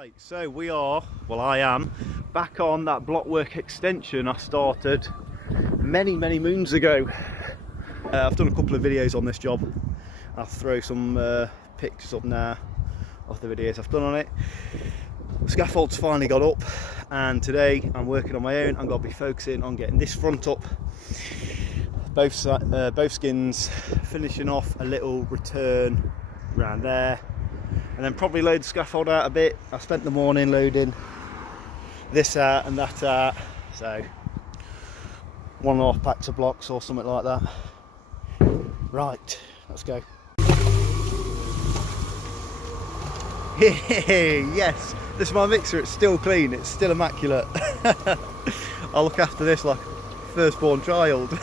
Right, so we are, well I am, back on that Blockwork extension I started many moons ago. I've done a couple of videos on this job. I'll throw some pictures up now of the videos I've done on it. The scaffold's finally got up and today I'm working on my own. I'm going to be focusing on getting this front up, both skins, finishing off a little return around there, and then probably load the scaffold out a bit. I spent the morning loading this out and that out, so 1.5 packs of blocks or something like that. Right, let's go. Yes, this is my mixer. It's still clean, it's still immaculate. I'll look after this like a firstborn child.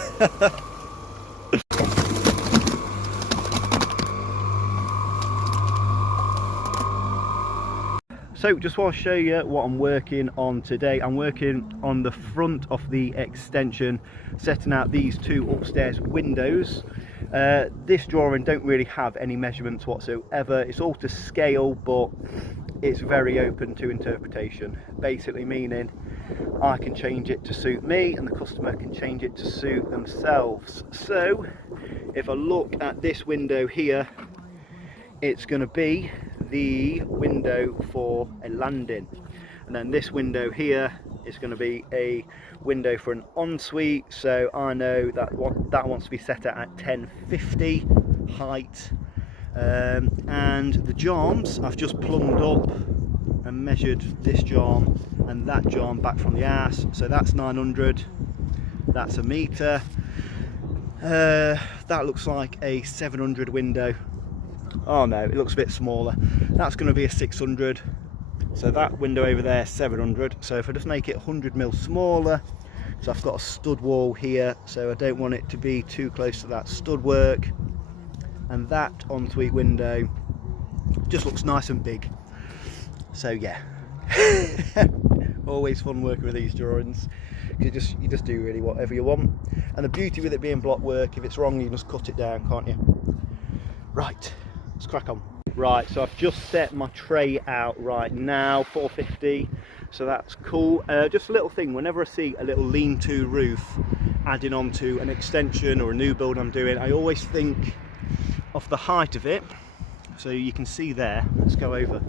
So just want to show you what I'm working on today. I'm working on the front of the extension, setting out these two upstairs windows. This drawing don't really have any measurements whatsoever. It's all to scale, but it's very open to interpretation. Basically meaning I can change it to suit me and the customer can change it to suit themselves. So if I look at this window here, it's going to be the window for a landing, and then this window here is going to be a window for an ensuite. So I know that that wants to be set at 1050 height, and the jarms I've just plumbed up and measured this jarm and that jarm back from the arse. So that's 900, that's a metre. That looks like a 700 window. Oh no, it looks a bit smaller. That's going to be a 600. So that window over there, 700. So if I just make it 100mm smaller, so I've got a stud wall here, so I don't want it to be too close to that stud work. And that ensuite window just looks nice and big. So yeah, always fun working with these drawings. You just do really whatever you want. And the beauty with it being block work, if it's wrong, you can just cut it down, can't you? Right. Let's crack on. Right, so I've just set my tray out right now, 450, so that's cool. Just a little thing, whenever I see a little lean-to roof adding on to an extension or a new build I'm doing, I always think of the height of it. So you can see there, let's go over.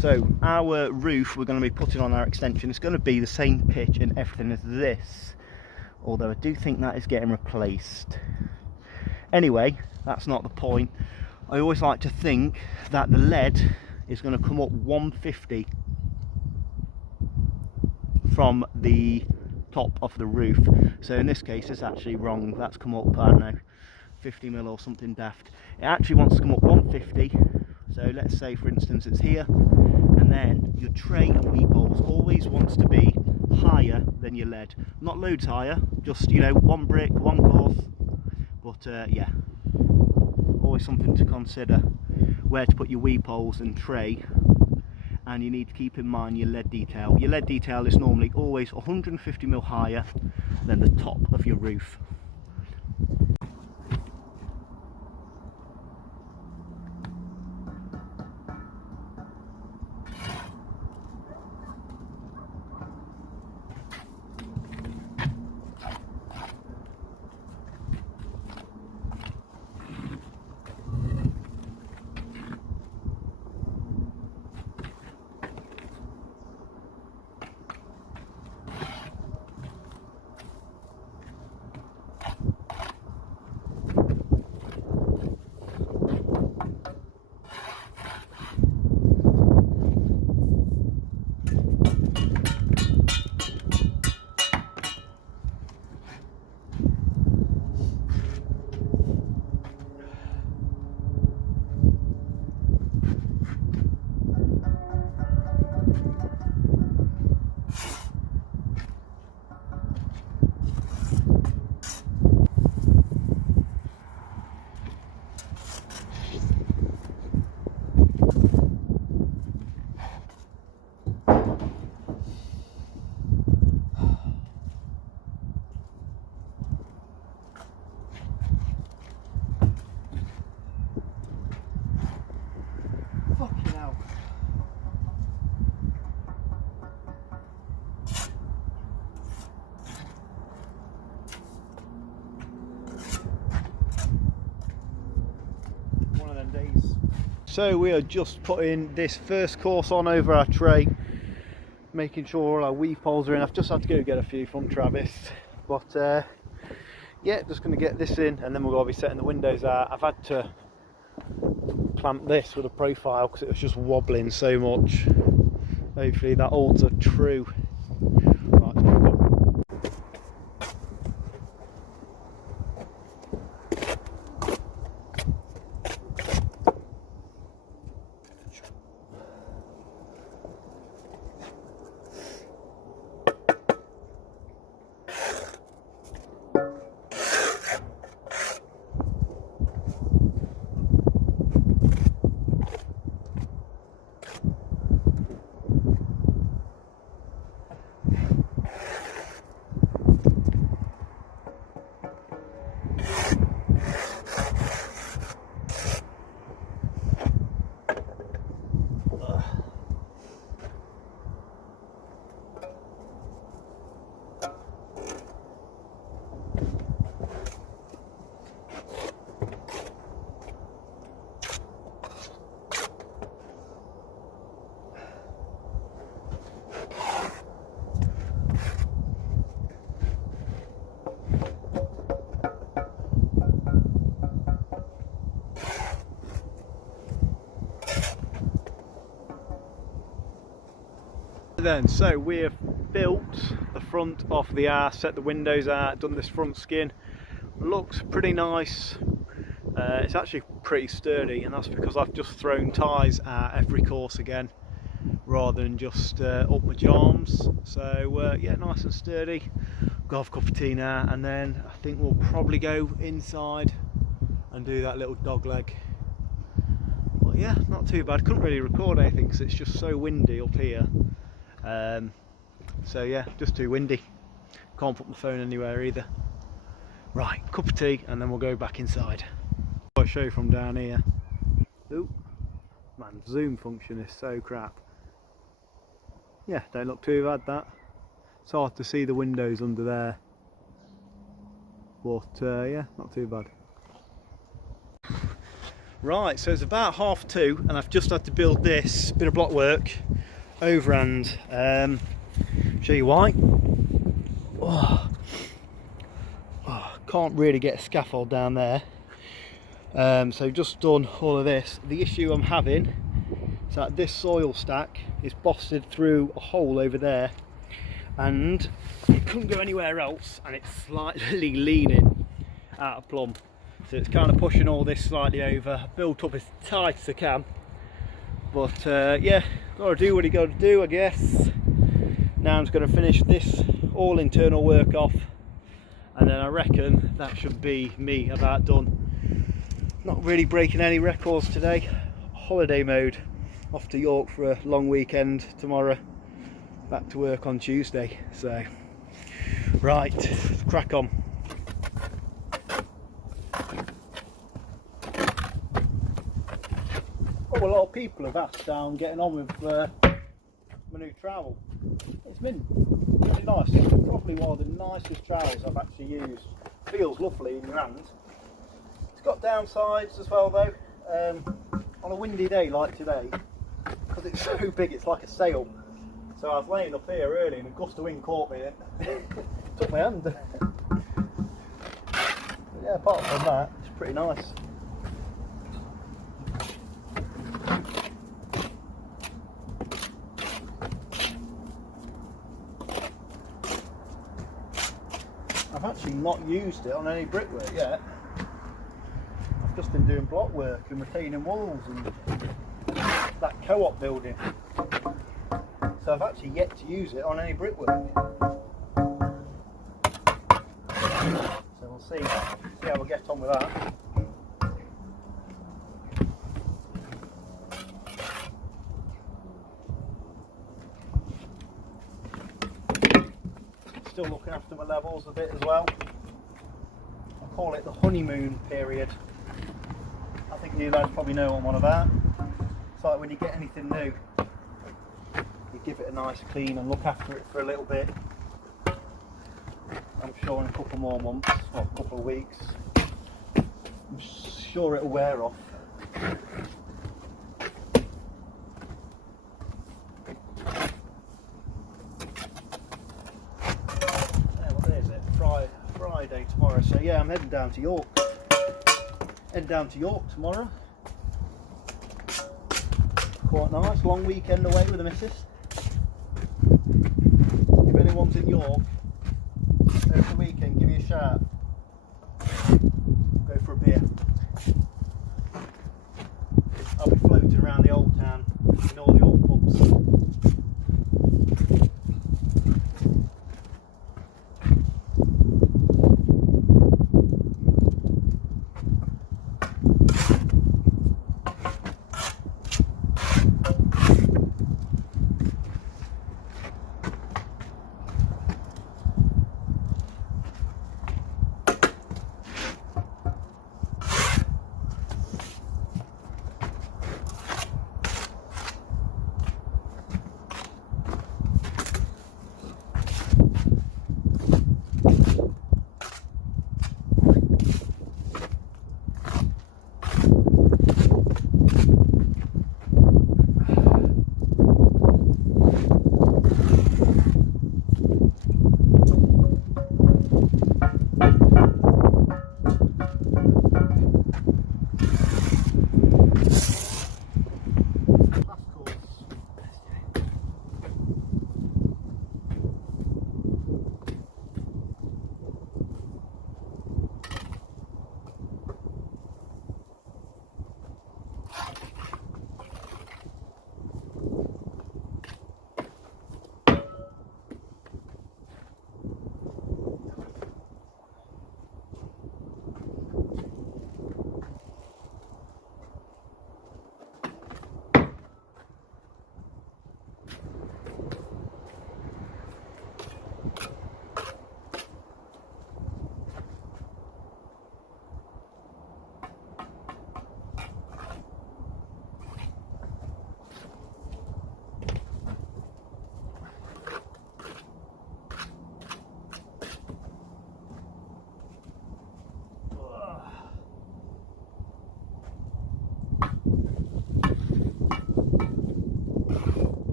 So our roof we're going to be putting on our extension, it's going to be the same pitch and everything as this, although I do think that is getting replaced. Anyway, that's not the point. I always like to think that the lead is going to come up 150 from the top of the roof. So in this case it's actually wrong. That's come up, I don't know, 50mm or something daft. It actually wants to come up 150. So let's say for instance it's here, and then your tray and weep holes always wants to be higher than your lead. Not loads higher, just, you know, one brick, one course. But yeah, always something to consider where to put your weep holes and tray, and you need to keep in mind your lead detail. Your lead detail is normally always 150mm higher than the top of your roof. so we are just putting this first course on over our tray, making sure all our weave poles are in. I've just had to go get a few from Travis, but yeah, just going to get this in and then we're going to be setting the windows out. I've had to clamp this with a profile because it was just wobbling so much. Hopefully that holds are true. Right, let's move on. Then, so we have built the front of the house, set the windows out, done this front skin. Looks pretty nice. It's actually pretty sturdy, and that's because I've just thrown ties out every course again rather than just up my arms. So yeah, nice and sturdy. Go have a cup of tea now, and then I think we'll probably go inside and do that little dog leg. But yeah, not too bad. Couldn't really record anything because it's just so windy up here. So yeah, just too windy. Can't put my phone anywhere either. Right, cup of tea and then we'll go back inside. I'll show you from down here. Ooh, man, zoom function is so crap. Yeah, don't look too bad that. It's hard to see the windows under there. But yeah, not too bad. Right, so it's about 2:30 and I've just had to build this bit of block work overhand. Show you why. Can't really get a scaffold down there, so just done all of this. The issue I'm having is that this soil stack is bossed through a hole over there and it couldn't go anywhere else, and it's slightly leaning out of plumb, so it's kind of pushing all this slightly over. Built up as tight as I can, but yeah, gotta do what you gotta do, I guess. Now I'm just going to finish this all internal work off, and then I reckon that should be me about done. Not really breaking any records today. Holiday mode. Off to York for a long weekend tomorrow. Back to work on Tuesday. So, right, let's crack on. Oh, a lot of people have asked how I'm getting on with my new trowel. It's been really nice. It's probably one of the nicest trowels I've actually used. Feels lovely in your hand. It's got downsides as well though. On a windy day like today, because it's so big, it's like a sail. So I was laying up here early and a gust of wind caught me and it took my hand. But yeah, apart from that, it's pretty nice. I've actually not used it on any brickwork yet. I've just been doing block work and retaining walls and that co-op building. So I've actually yet to use it on any brickwork. So we'll see how we'll get on with that. Still looking after my levels a bit as well. I call it the honeymoon period. I think you guys probably know what I'm on about. It's like when you get anything new, you give it a nice clean and look after it for a little bit. I'm sure in a couple more months, or a couple of weeks, I'm sure it'll wear off. So yeah, I'm heading down to York. Heading down to York tomorrow. Quite nice, long weekend away with the missus. If anyone's in York over the weekend, give me a shout. Go for a beer. I'll be floating around the old town in all the old pubs.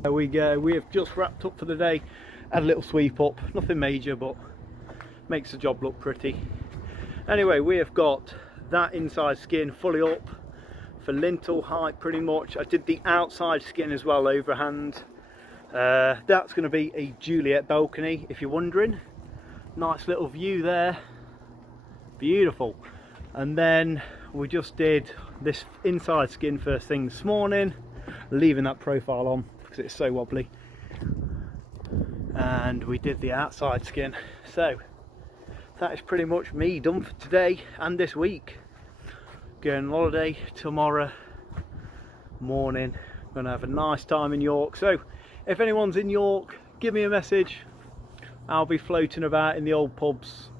There we go, we have just wrapped up for the day. Had a little sweep up, nothing major, but makes the job look pretty. Anyway, we have got that inside skin fully up for lintel height pretty much. I did the outside skin as well overhand. That's going to be a Juliet balcony, if you're wondering. Nice little view there, beautiful. And then we just did this inside skin first thing this morning, leaving that profile on because it's so wobbly, and we did the outside skin. So that is pretty much me done for today and this week. Going on holiday tomorrow morning. Gonna have a nice time in York, so if anyone's in York, give me a message. I'll be floating about in the old pubs.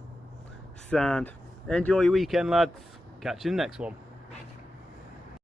Sound. Enjoy your weekend, lads. Catch you in the next one.